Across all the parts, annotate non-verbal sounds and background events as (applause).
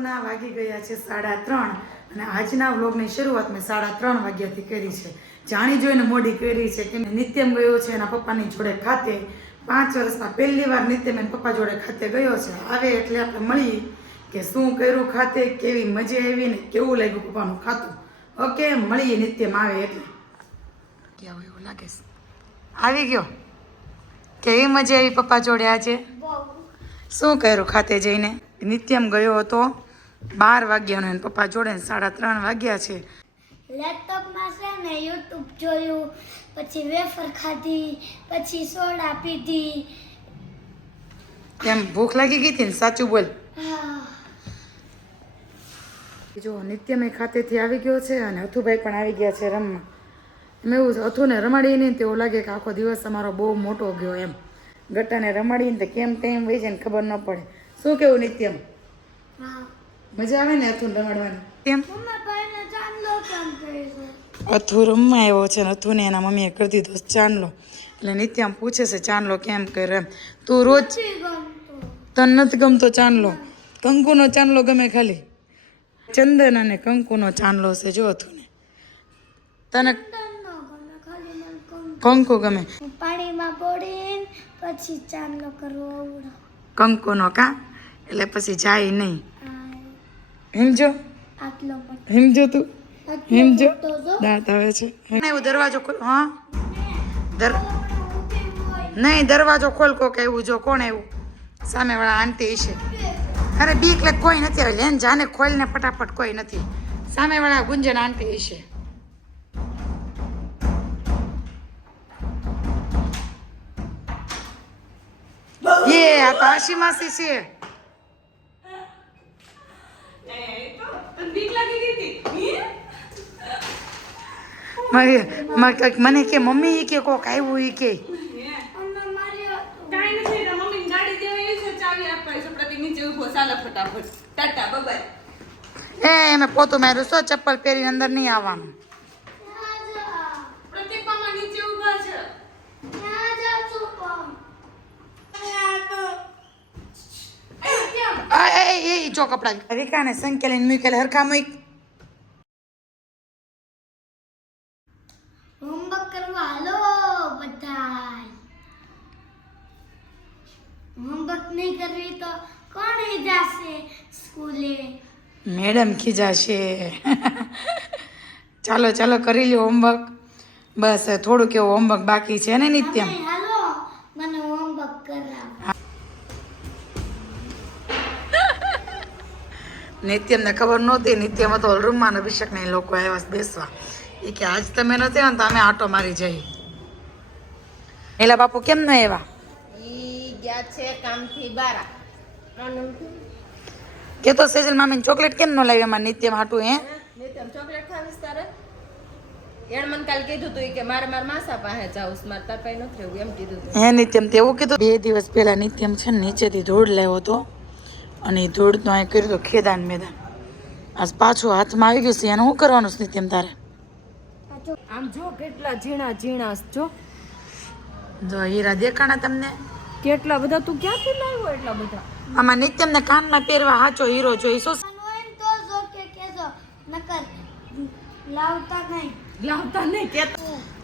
બપોરના વાગી ગયા છે સાડા ત્રણ. અને આજના વ્લોગની શરૂઆત મેં સાડા ત્રણ વાગ્યાથી કરી છે. જાણી જોઈને મોડી કરી છે કે નિત્યમ ગયો છે એના પપ્પાની જોડે ખાતે. પાંચ વર્ષમાં પહેલી વાર નિત્યમ એના પપ્પા જોડે ખાતે ગયો છે. આવે એટલે આપણે મળી કે શું કર્યું ખાતે કેવી મજા આવી ને કેવું લાગ્યું પપ્પાનું ખાતું. ઓકે મળીએ નિત્યમ આવે એટલે. કેવું એવું લાગે છે. આવી ગયો. કેવી મજા આવી પપ્પા જોડે આજે? શું કર્યું ખાતે જઈને? નિત્યમ ગયો હતો. બાર વાગ્યાનો એને પપ્પા જોડે ને સાડા ત્રણ વાગ્યા છે. લેપટોપમાં છે ને યુટ્યુબ જોયું પછી વેફર ખાધી પછી સોડા પીધી. કેમ ભૂખ લાગી ગઈ હતી ને? સાચું બોલ. જો નિત્યમય ખાતેથી આવી ગયો છે અને અથુભાઈ પણ આવી ગયા છે રમવા. એમ એવું અથુને રમાડીએ નહીં તેવું લાગે કે આખો દિવસ અમારો બહુ મોટો ગયો એમ. ગટ્ટાને રમાડીને તો કેમ ટાઈમ વહી જાય ને ખબર ન પડે. શું કેવું નિત્યમ? હા. મજા આવે ને અથુન રમાડવાની? કેમ? અથુ રમવા આવ્યો છે ને અથુને એના મમ્મીએ કરી દીધો ચાંદલો. એટલે નિત્યમ પૂછે છે ચાંદલો કેમ કરે એમ. તું રોજ તને નથી ગમતો ચાંદલો? કંકુનો ચાંદલો ગમે ખાલી. ચંદન અને કંકુનો ચાંદલો છે જો અથુને તને કંકુ. કંકુ ગમે? પાણીમાં પડીને પછી ચાંદલો કરવો આવડે કંકુનો કા? એટલે પછી જાય નહીં. હિમજો? હિમજો તું? હિમજો? દાંત આવે છે. એવું દરવાજો ખોલ હા? દર નહીં દરવાજો ખોલ કોક એવું જો કોણ એવું? સામેવાળા આંટી છે અરે બીક લે કોઈ નથી આવે. લેન જાને ખોલ ને ફટાફટ કોઈ નથી. સામેવાળા ગુંજન આંટી છે એ આ તો આશી માસી છે મારી મારે કાંઈક મને કે મમ્મી કે કોક આવ્યું એ કે એના એ મેં પોતું માર્યું શું ચપ્પલ પહેરીને અંદર નહીં આવવાનું એ જો કપડા રીકાને સંકેલીને મૂકેલ હરખા મૂક મેડમ જશે. (laughs) ચાલો ચાલો કરી લ્યો હોમવર્ક બસ થોડુંક એવું હોમવર્ક બાકી છે ને નિત્યમ? અમે હાલો. મને હોમવર્ક કરાવ. (laughs) નિત્યમને ખબર નહોતી. નિત્યમ હતો રૂમમાં અભિષેક ને લોકો આવ્યા બેસવા. એ કે આજ તમે નથી આવ્યા ને તો અમે આટો મારી જઈએ એલા બાપુ કેમ ન આવ્યા? ઈ ગયા છે કામથી બારા. કે તો સેજલ મામીને ચોકલેટ કેમ ન લાવી એમાં નિત્યમ હાટું હે? નિત્યમ ચોકલેટ ખાવીસ તારે? એણ મને કાલ કીધું તું કે મારે મારા માસા પાસે જાઉં. મારે તાર પાસે નથી રહેવું એમ કીધું તું. હે નિત્યમ તે એવું કીધું? બે દિવસ પહેલા નિત્યમ છે ને નીચેથી ધૂળ લાવ્યો હતો અને એ ધૂળ તો અહીં કર્યું હતું ખેદાન મેદાન. આજ પાછું હાથમાં આવી ગયું છે એને શું કરવાનું છે નિત્યમ તારે? આમ જો કેટલા ઝીણા ઝીણા જો. જો હીરા દેખાણા તમને? કેટલા બધા તું ક્યાંથી લાવ્યો એટલા બધા? આમાં નિત્યમને કાનમાં પહેરવા સાચો હીરો જોઈશો નિત્યમ ને તો જો કે કેજો નકર લાવતા નહીં. લાવતા નહીં કેતો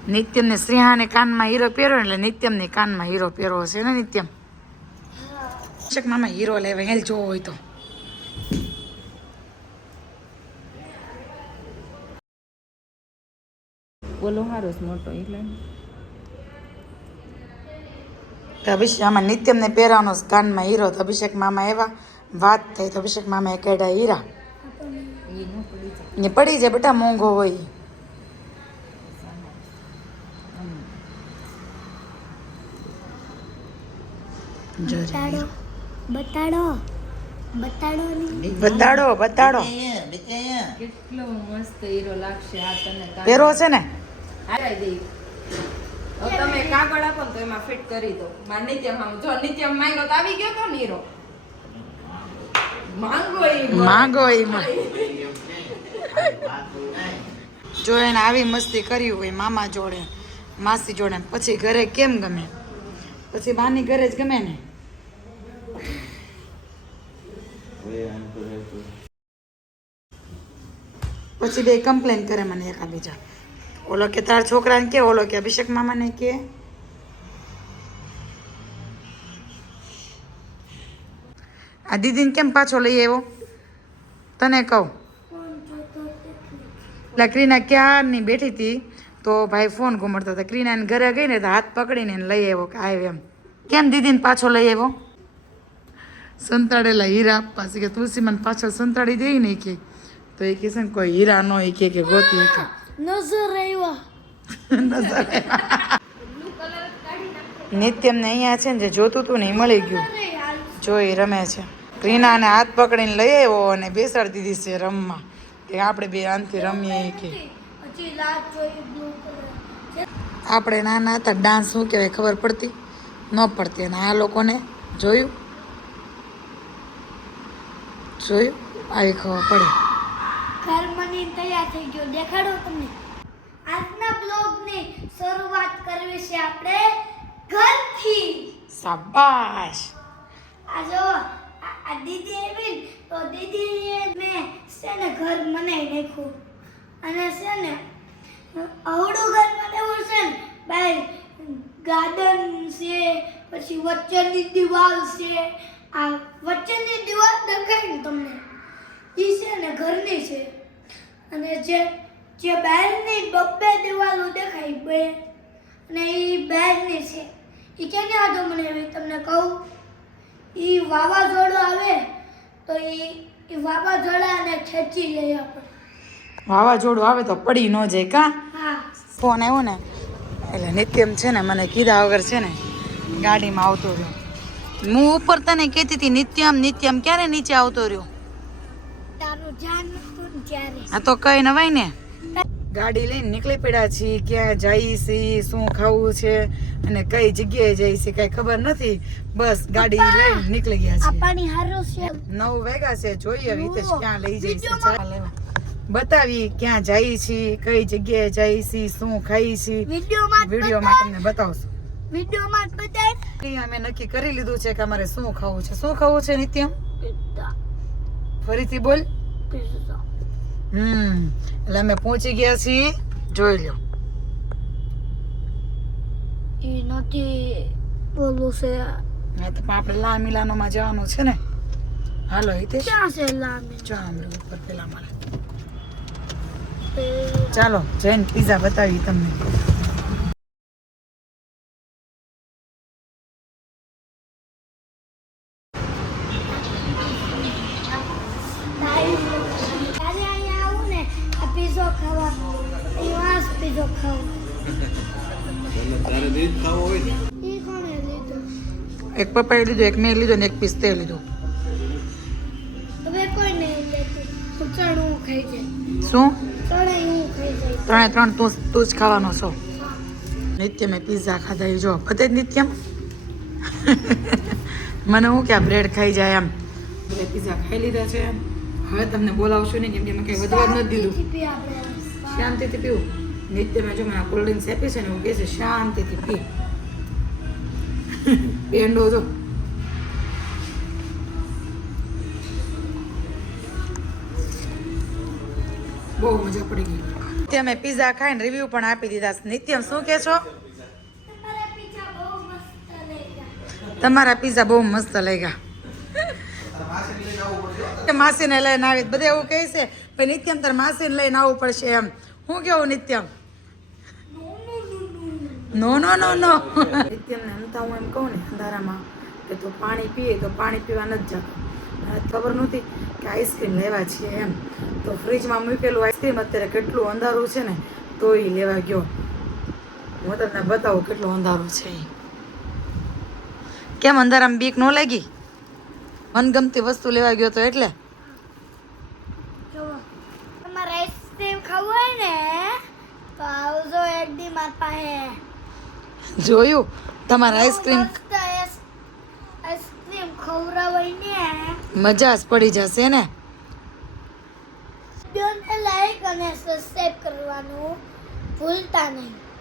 નિત્યમને શ્રેહાને કાનમાં હીરો પહેર્યો એટલે નિત્યમને કાનમાં હીરો પહેરવો છે ને નિત્યમ? મામા હીરો લેવા હેલ જોવો હોય તો. બોલો હારો મોટો એટલે તો અભિષેક આમાં નિત્યમને પહેરવાનો કાનમાં હીરો તો અભિષેક મામા એવા વાત થઈ તો અભિષેક મામાએ કાઢ્યા હીરા. ન પડી જાય બેટા મોંઘો હોય. બતાડો બતાડો કેટલો મસ્ત હીરો લાગશે આ તને પહેરો છે ને હારાઈ દઈ હવે તમે કાગળ આપો ને તો એમાં ફિટ કરી દો માર નિત્યમ આમ જો નિત્યમ માંગો તો આવી ગયો તો નીરો. માંગો એ. માંગો એમાં જો એને આવી મસ્તી કરી હોય મામા જોડે માસી જોડે પછી ઘરે કેમ ગમે? પછી બાની ઘરે જ ગમે ને? પછી બે કમ્પ્લેન કરે મને એકાબીજા. ઓલો કે તાર છોકરાને કે ઓલો કે અભિષેક મામાને કે? આ દીદીને કેમ પાછો લઈ આવ્યો? તને કહું. એટલે ક્રીના ક્યારની બેઠી હતી? તો ભાઈ ફોન ગુમડતા હતા. ક્રીનાને ઘરે ગઈ ને તો હાથ પકડીને એને લઈ આવ્યો કે આવ્યો એમ. કેમ દીદીને પાછો લઈ આવ્યો? સંતાડેલા હીરા પાસે કે તુલસી મને પાછળ સંતાડી દઈ ને કે. તો એ કહે છે ને કોઈ હીરા નો એ કે કે ગોતી કે. નજર આવ્યા નિત્યમને અહીંયા છે ને જે જોતું હતું ને એ મળી ગયું. જો એ રમે છે. રીનાને હાથ પકડીને લઈ આવ્યો અને બેસાડી દીધી છે રમવા કે આપણે બે આનથી રમીએ કે. જોઈ આપણે નાના હતા ડાન્સ શું કહેવાય ખબર પડતી? ન પડતી. અને આ લોકોને જોયું? જોયું? આવી ખબર પડે. તૈયાર થઈ ગયો. દેખાડો તમને. આજના બ્લોગની શરૂઆત કરવી છે આપણે ઘરથી. શાબાશ! આ જો, આ દીદી આવી તો દીદીએ મેં છે ને ઘર બનાવી નાખ્યું. અને છે ને અવડું ઘર બનાવ્યું છે ને બહાર ગાર્ડન છે, પછી વચ્ચેની દિવાલ છે. આ વચ્ચેની દિવાલ દેખાય તમને? એ છે ને ઘરની છે. અને જે જે બહારની બબ્બે દિવાલો દેખાય બે, અને એ બહારની છે. એ કેને આધો મને એવી તમને કહું? એ વાવાઝોડું આવે તો એ એ વાવાઝોડાને ખેંચી લે આપણે. વાવાઝોડું આવે તો પડી ન જાય કા? હા. ફોન આવ્યો ને એટલે નિત્યમ છે ને મને કીધા વગર છે ને ગાડીમાં આવતો રહ્યો. હું ઉપર તને કહેતી હતી નિત્યમ નિત્યમ ક્યારે નીચે આવતો રહ્યો? તારું જાન ત્યારે આ તો કઈ નવાય ને. ગાડી લઈને નીકળી પડ્યા છીએ ક્યાં જઈએ છીએ શું ખાવું છે અને કઈ જગ્યાએ જઈએ છીએ કઈ ખબર નથી. બસ ગાડી લઈને નીકળી ગયા આ પાણી હારું છે. નવ વાગ્યા છે જોઈએ હિતેશ ક્યાં લઈ જઈ છે. બતાવી ક્યાં જાય છીએ કઈ જગ્યાએ જાય છીએ શું ખાઈ છીએ વિડીયોમાં તમને બતાવશું. વિડીયોમાં જ બતાય. અમે નક્કી કરી લીધું છે કે અમારે શું ખાવું છે. શું ખાવું છે નિત્યમ? ફરીથી બોલ. પિઝા. હમ એટલે અમે પહોંચી ગયા છીએ જોઈ લો. એ નથી બોલું છે. હા તો આપણે લાલ મિલાનોમાં જવાનું છે ને. હાલો હિતે ક્યાં છે લાંબી જો ઉપર પેલા મળે. ચાલો જૈન પીઝા બતાવી તમને. ત્યારે તારે દૂધ ખાવો હોય ને. એ કોણે લીધું? એક પપ્પાએ લીધું એક મેં લીધો ને એક પીસ તે લીધું. હવે કોઈ નહીં લેતું ચણ હું ખાઈ જાય. શું? ચણે હું ખાઈ જાય. ત્રણે ત્રણ તું તું જ ખાવાનો છો. નિત્ય મેં પીઝા ખાધા એ જો. બધે જ નિત્યમ? (laughs) મને હું ક્યાં બ્રેડ ખાઈ જાય એમ. એટલે પીઝા ખાઈ લીધા છે હવે તમને બોલાવશું નહીં કેમ કે મેં કંઈ વધવા જ નથી દીધું. શાંતિથી પીવું. નિત્ય મેં જો મને કોલ્ડ ડ્રિંક્સ આપી છે ને, હું કહે છે, શાંતિથી પી. (laughs) પેંડો જો. બહુ મજા પડી ગઈ. નિત્ય મેં પીઝા ખાઈને રિવ્યુ પણ આપી દીધા નિત્યમ, શું કહે છો? તમારા પીઝા બહુ મસ્ત લાગ્યા. કે (laughs) માસીને લઈને આવી બધા એવું કહે છે નિત્યમ, તાર માસીને લઈને આવવું પડશે એમ. હું કેવું નિત્યમ? નો નો નો નો. નિત્યમને અંતા હું એમ કહું ને અંધારામાં કે તું પાણી પીએ તો પાણી પીવા નથી જતો. મને ખબર નહોતી કે આઈસ્ક્રીમ લેવા છીએ એમ. તો ફ્રીજમાં મૂકેલું આઈસ્ક્રીમ અત્યારે કેટલું અંધારું છે ને તો એ લેવા ગયો. હું તમને બતાવું કેટલું અંધારું છે કેમ અંધારામાં બીક ન લાગી? મનગમતી વસ્તુ લેવા ગયો તો એટલે જો તમારે આઈસ્ક્રીમ ખાવું હોય ને? તો આવજો એક દી માર પાસે. જોયું? તમારા આઈસ્ક્રીમ આઈસ- આઈસ્ક્રીમ ખવરાવાય ને. મજા જ પડી જશે ને? વિડીયોને લાઈક અને સબસ્ક્રાઇબ કરવાનું ભૂલતા નહીં.